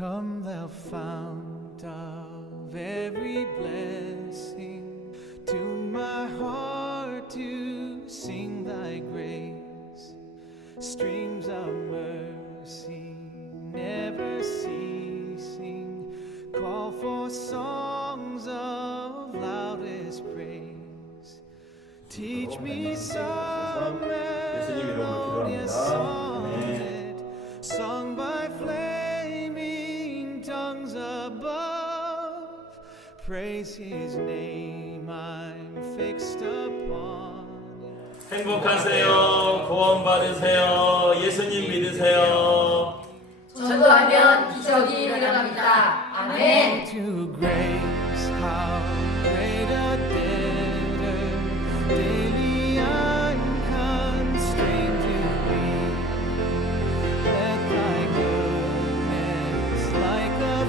Come thou fount of every blessing, tune my heart to sing thy grace. Streams of mercy never ceasing, call for songs of loudest praise. Teach me some melodious sonnet sung by flaming tongues above. Praise his name, I'm fixed upon it. 행복하세요. 구원 받으세요. 예수님 믿으세요. 전도하면 기적이 일어납니다. 아멘. To grace, how great a debtor daily I'm constrained to be. Let thy goodness like a